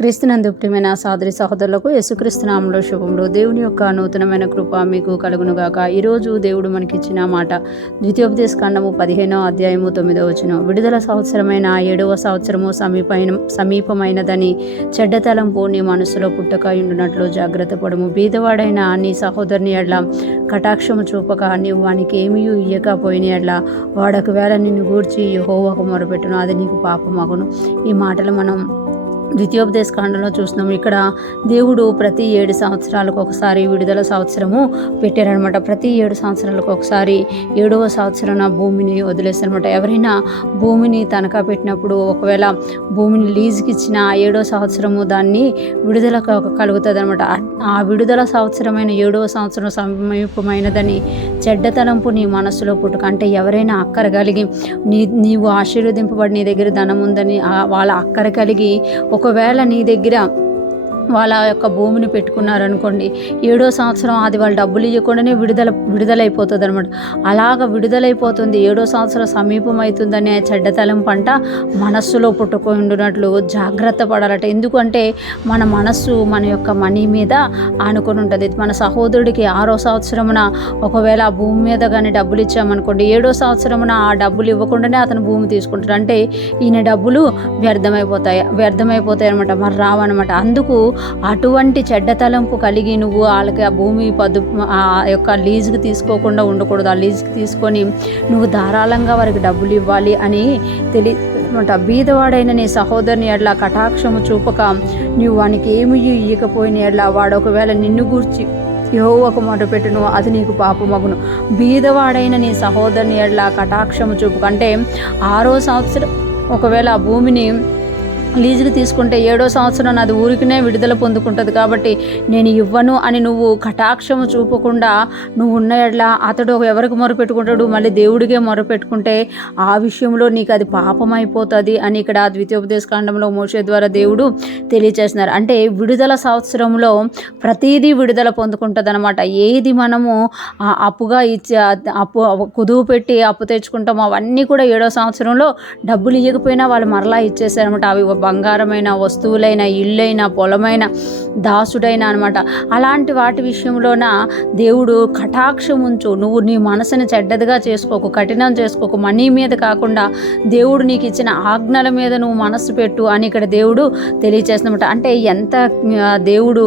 క్రీస్తునందు ప్రియమైన సోదరి సహోదరులకు యేసుక్రీస్తు నామములో శుభములు. దేవుని యొక్క నూతనమైన కృప మీకు కలుగునుగాక. ఈరోజు దేవుడు మనకిచ్చిన మాట ద్వితీయోపదేశకాండము 15వ అధ్యాయము 9వ వచనం. విడుదల సంవత్సరమైన 7వ సంవత్సరము సమీపమైనదని చెడ్డ తలంపు నీ మనసులో పుట్టకయుండునట్లు జాగ్రత్త పడుము. బీదవాడైన నీ సహోదరుని ఎడ్ల కటాక్షము చూపక నీవు వానికి ఏమీ ఇయ్యకపోయిన ఎడ్ల వాడొకవేళ నిన్ను గూర్చి యెహోవాకు మొరపెట్టును, అది నీకు పాపమగును. ఈ మాటలు మనం ద్వితీయోపదేశకాండంలో చూస్తున్నాము. ఇక్కడ దేవుడు ప్రతి 7 సంవత్సరాలకు ఒకసారి విడుదల సంవత్సరము పెట్టారనమాట. ప్రతి 7 సంవత్సరాలకు ఒకసారి 7వ సంవత్సరం భూమిని వదిలేస్తారనమాట. ఎవరైనా భూమిని తనఖా పెట్టినప్పుడు ఒకవేళ భూమిని లీజుకి ఇచ్చిన 7వ సంవత్సరము దాన్ని విడుదల కలుగుతుంది అనమాట. ఆ విడుదల సంవత్సరమైన 7వ సంవత్సరం సమీపమైనదని చెడ్డ తలంపు నీ మనస్సులో పుట్టుక. అంటే ఎవరైనా అక్కర కలిగి నీవు ఆశీర్వదింపబడి నీ దగ్గర ధనం ఉందని వాళ్ళ అక్కర కలిగి ఒకవేళ నీ దగ్గర వాళ్ళ యొక్క భూమిని పెట్టుకున్నారనుకోండి, 7వ సంవత్సరం అది వాళ్ళు డబ్బులు ఇవ్వకుండానే విడుదలైపోతుంది అనమాట. అలాగ విడుదలైపోతుంది. 7వ సంవత్సరం సమీపమవుతుందనే చెడ్డ తలంపు అంట మనస్సులో పుట్టుకుంటున్నట్లు జాగ్రత్త పడాలట. ఎందుకంటే మన మనస్సు మన యొక్క మనీ మీద ఆనుకొని ఉంటుంది. మన సహోదరుడికి 6వ సంవత్సరమున ఒకవేళ ఆ భూమి మీద కానీ డబ్బులు ఇచ్చామనుకోండి, 7వ సంవత్సరమున ఆ డబ్బులు ఇవ్వకుండానే అతను భూమి తీసుకుంటాడు. అంటే ఈయన డబ్బులు వ్యర్థమైపోతాయి అనమాట, మరి రావన్నమాట. అందుకు అటువంటి చెడ్డ తలంపు కలిగి నువ్వు వాళ్ళకి ఆ భూమి ఆ యొక్క లీజుకి తీసుకోకుండా ఉండకూడదు. ఆ లీజుకి తీసుకొని నువ్వు ధారాళంగా వారికి డబ్బులు ఇవ్వాలి అని తెలియమాట. బీదవాడైన నీ సహోదరుని ఎడ్ల కటాక్షము చూపక నువ్వు వానికి ఏమి ఇయ్యకపోయిన ఎడ్ల వాడు ఒకవేళ నిన్ను గూర్చి యెహోవాకు మొరపెట్టును, అది నీకు పాపమగును. బీదవాడైన నీ సహోదరుని ఎడ్ల కటాక్షము చూపక. అంటే 6వ సంవత్సరం ఒకవేళ ఆ భూమిని లీజుకి తీసుకుంటే 7వ సంవత్సరం అది ఊరికినే విడుదల పొందుకుంటుంది. కాబట్టి నేను ఇవ్వను అని నువ్వు కటాక్షము చూపకుండా నువ్వు ఉన్న ఎడ్ల అతడు ఎవరికి మొరపెట్టుకుంటాడు, మళ్ళీ దేవుడికే మొరపెట్టుకుంటే ఆ విషయంలో నీకు అది పాపం అయిపోతుంది అని ఇక్కడ ద్వితీయోపదేశకాండంలో మోషే ద్వారా దేవుడు తెలియచేస్తున్నారు. అంటే విడుదల సంవత్సరంలో ప్రతిదీ విడుదల పొందుకుంటుంది అనమాట. ఏది మనము అప్పుగా ఇచ్చి కుదువు పెట్టి అప్పు తెచ్చుకుంటామో అవన్నీ కూడా 7వ సంవత్సరంలో డబ్బులు ఇవ్వకపోయినా వాళ్ళు మరలా ఇచ్చేసారనమాట. అవి బంగారమైన వస్తువులైన, ఇల్లైన, పొలమైన, దాసుడైన అనమాట. అలాంటి వాటి విషయంలోన దేవుడు కటాక్షం ఉంచు. నువ్వు నీ మనసుని చెడ్డదిగా చేసుకోకు, కఠినం చేసుకోకు. మనీ మీద కాకుండా దేవుడు నీకు ఇచ్చిన ఆజ్ఞల మీద నువ్వు మనస్సు పెట్టు అని ఇక్కడ దేవుడు తెలియచేస్తున్నమాట. అంటే ఎంత దేవుడు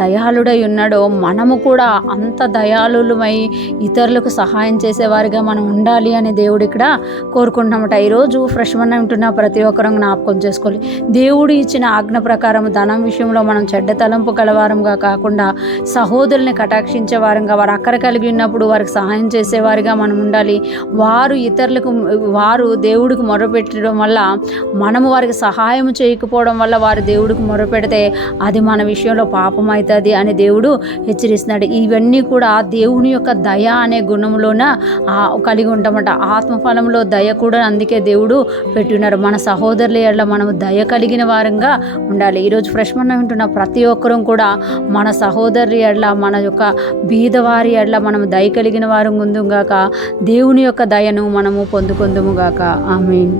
దయాళుడై ఉన్నాడో మనము కూడా అంత దయాళులమై ఇతరులకు సహాయం చేసేవారిగా మనం ఉండాలి అని దేవుడు ఇక్కడ కోరుకుంటున్నమాట. ఈరోజు ఫ్రెష్ మన్నా ఉంటున్న ప్రతి ఒక్కరం జ్ఞాపకం చేసుకోవాలి. దేవుడు ఇచ్చిన ఆజ్ఞ ప్రకారం ధనం విషయంలో మనం చెడ్డ తలంపు కలవారంగా కాకుండా సహోదరుల్ని కటాక్షించే వారంగా, వారు అక్కర కలిగి ఉన్నప్పుడు వారికి సహాయం చేసేవారిగా మనం ఉండాలి. వారు దేవుడికి మొరపెట్టడం వల్ల మనము వారికి సహాయం చేయకపోవడం వల్ల వారు దేవుడికి మొరపెడితే అది మన విషయంలో పాపం అవుతుంది అని దేవుడు హెచ్చరిస్తున్నాడు. ఇవన్నీ కూడా దేవుని యొక్క దయ అనే గుణంలోన కలిగి ఉంటామట. ఆత్మఫలంలో దయ కూడా అందుకే దేవుడు పెట్టినారు. మన సహోదరుల ఎడల మనం దయ కలిగిన వారంగా ఉండాలి. ఈరోజు ఫ్రెష్ మన్నా వింటున్న ప్రతి ఒక్కరం కూడా మన సహోదరి ఎడల, మన యొక్క బీదవారి ఎడల మనం దయ కలిగిన వారం ఉందుగాక. దేవుని యొక్క దయను మనము పొందుకుందుముగాక. ఆమేన్.